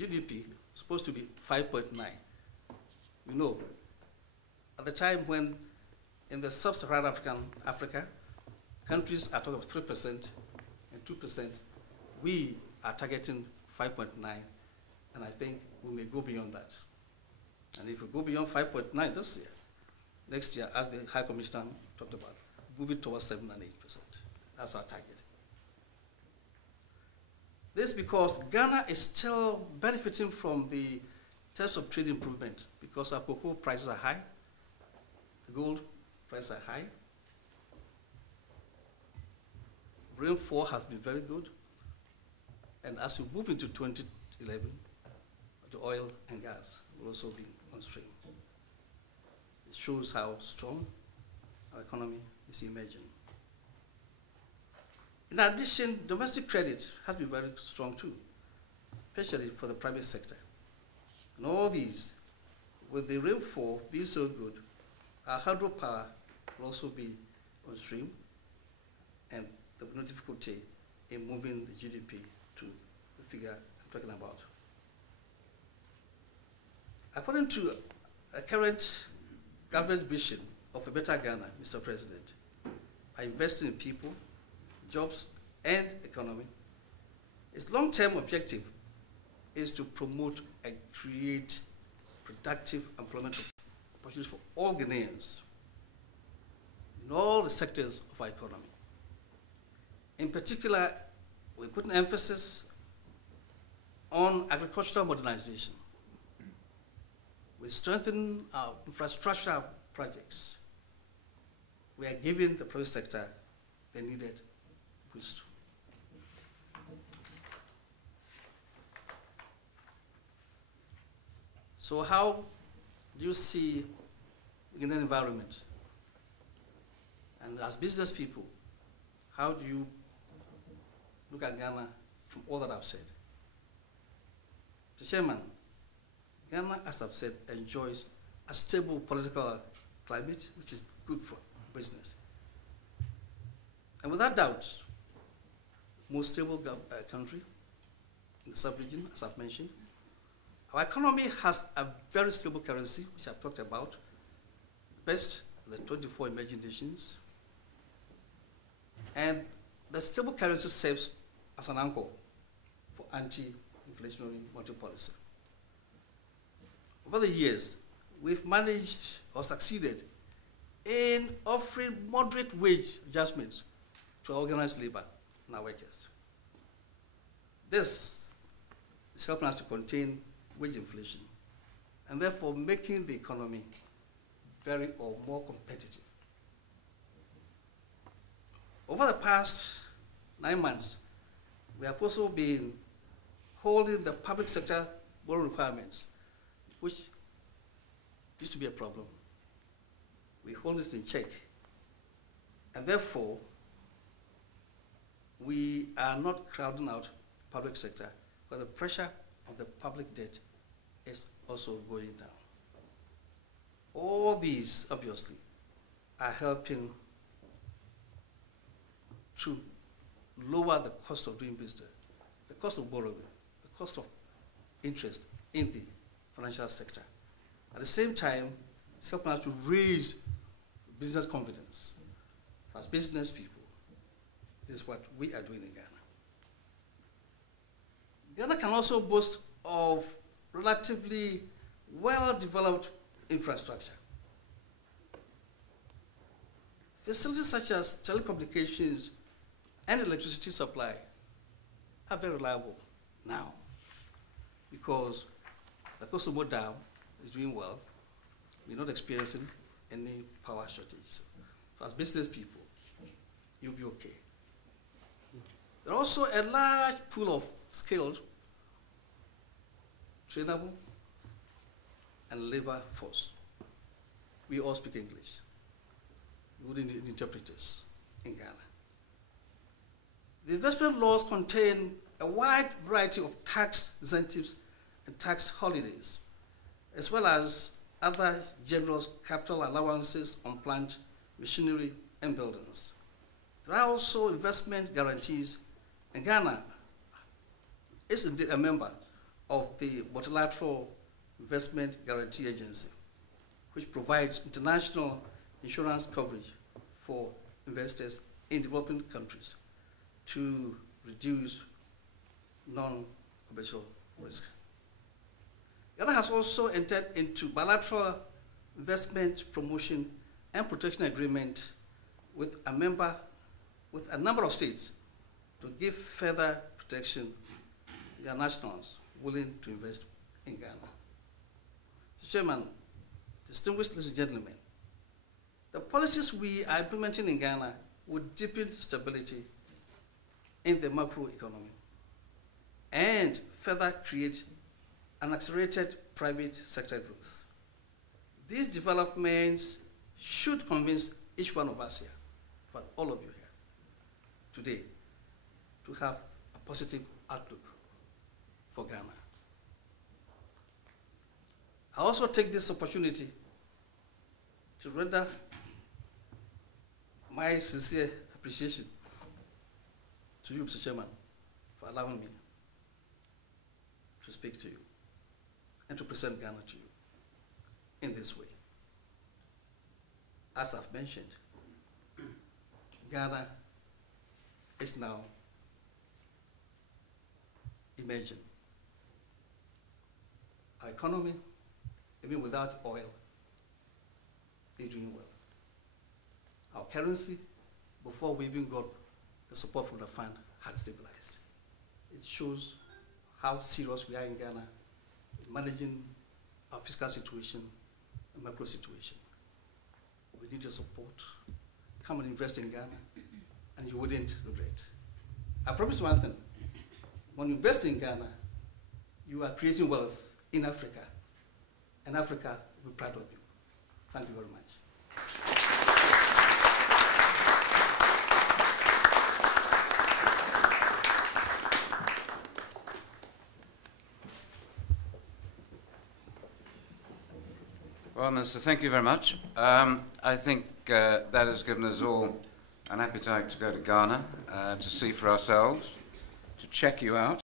GDP was supposed to be 5.9. You know, at the time when in the sub-Saharan Africa, countries are talking about 3% and 2%, we are targeting 5.9, and I think we may go beyond that. And if we go beyond 5.9 this year, next year, as the High Commissioner talked about, moving towards 7 and 8%. That's our target. This is because Ghana is still benefiting from the terms of trade improvement because our cocoa prices are high, gold prices are high, rainfall has been very good, and as we move into 2011, the oil and gas will also be on stream. It shows how strong our economy is emerging. In addition, domestic credit has been very strong too, especially for the private sector. And all these, with the rainfall being so good, our hydropower will also be on stream, and there will be no difficulty in moving the GDP to the figure I'm talking about. According to a current government vision of a better Ghana, Mr. President, by investing in people, jobs, and economy, its long-term objective is to promote and create productive employment opportunities for all Ghanaians in all the sectors of our economy. In particular, we put an emphasis on agricultural modernization. We strengthen our infrastructure projects. We are giving the private sector the needed boost. So how do you see the Ghanaian environment? And as business people, how do you look at Ghana from all that I've said? The chairman, Ghana, as I've said, enjoys a stable political climate, which is good for business. And without doubt, most stable country in the sub-region, as I've mentioned. Our economy has a very stable currency, which I've talked about, best in the 24 emerging nations. And the stable currency serves as an anchor for anti-inflationary monetary policy. Over the years, we've managed or succeeded in offering moderate wage adjustments to organized labor and our workers. This is helping us to contain wage inflation and therefore making the economy very or more competitive. Over the past 9 months, we have also been holding the public sector borrowing requirements, which used to be a problem. We hold this in check. And therefore, we are not crowding out the public sector, but the pressure of the public debt is also going down. All these, obviously, are helping to lower the cost of doing business, the cost of borrowing, the cost of interest in the financial sector. At the same time, it's helping us to raise business confidence. So as business people, this is what we are doing in Ghana. Ghana can also boast of relatively well-developed infrastructure. Facilities such as telecommunications and electricity supply are very reliable now because the Kosovo Dam is doing well. We're not experiencing any power shortage. So as business people, you'll be okay. There's also a large pool of skilled, trainable, and labor force. We all speak English. We wouldn't need interpreters in Ghana. The investment laws contain a wide variety of tax incentives and tax holidays, as well as other general capital allowances on plant, machinery, and buildings. There are also investment guarantees, and Ghana is indeed a member of the Multilateral Investment Guarantee Agency, which provides international insurance coverage for investors in developing countries to reduce non-commercial risk. Ghana has also entered into bilateral investment promotion and protection agreement with a number of states to give further protection to their nationals willing to invest in Ghana. Mr. Chairman, distinguished ladies and gentlemen, the policies we are implementing in Ghana will deepen stability in the macroeconomy and further create an accelerated private sector growth. These developments should convince each one of us here, but all of you here today, to have a positive outlook for Ghana. I also take this opportunity to render my sincere appreciation to you, Mr. Chairman, for allowing me to speak to you and to present Ghana to you in this way. As I've mentioned, Ghana is now emerging. Our economy, even without oil, is doing well. Our currency, before we even got the support from the fund, had stabilized. It shows how serious we are in Ghana in managing our fiscal situation and macro situation. We need your support. Come and invest in Ghana, and you wouldn't regret. I promise one thing. When you invest in Ghana, you are creating wealth in Africa, and Africa will be proud of you. Thank you very much. Well, Minister, thank you very much. I think that has given us all an appetite to go to Ghana, to see for ourselves, to check you out,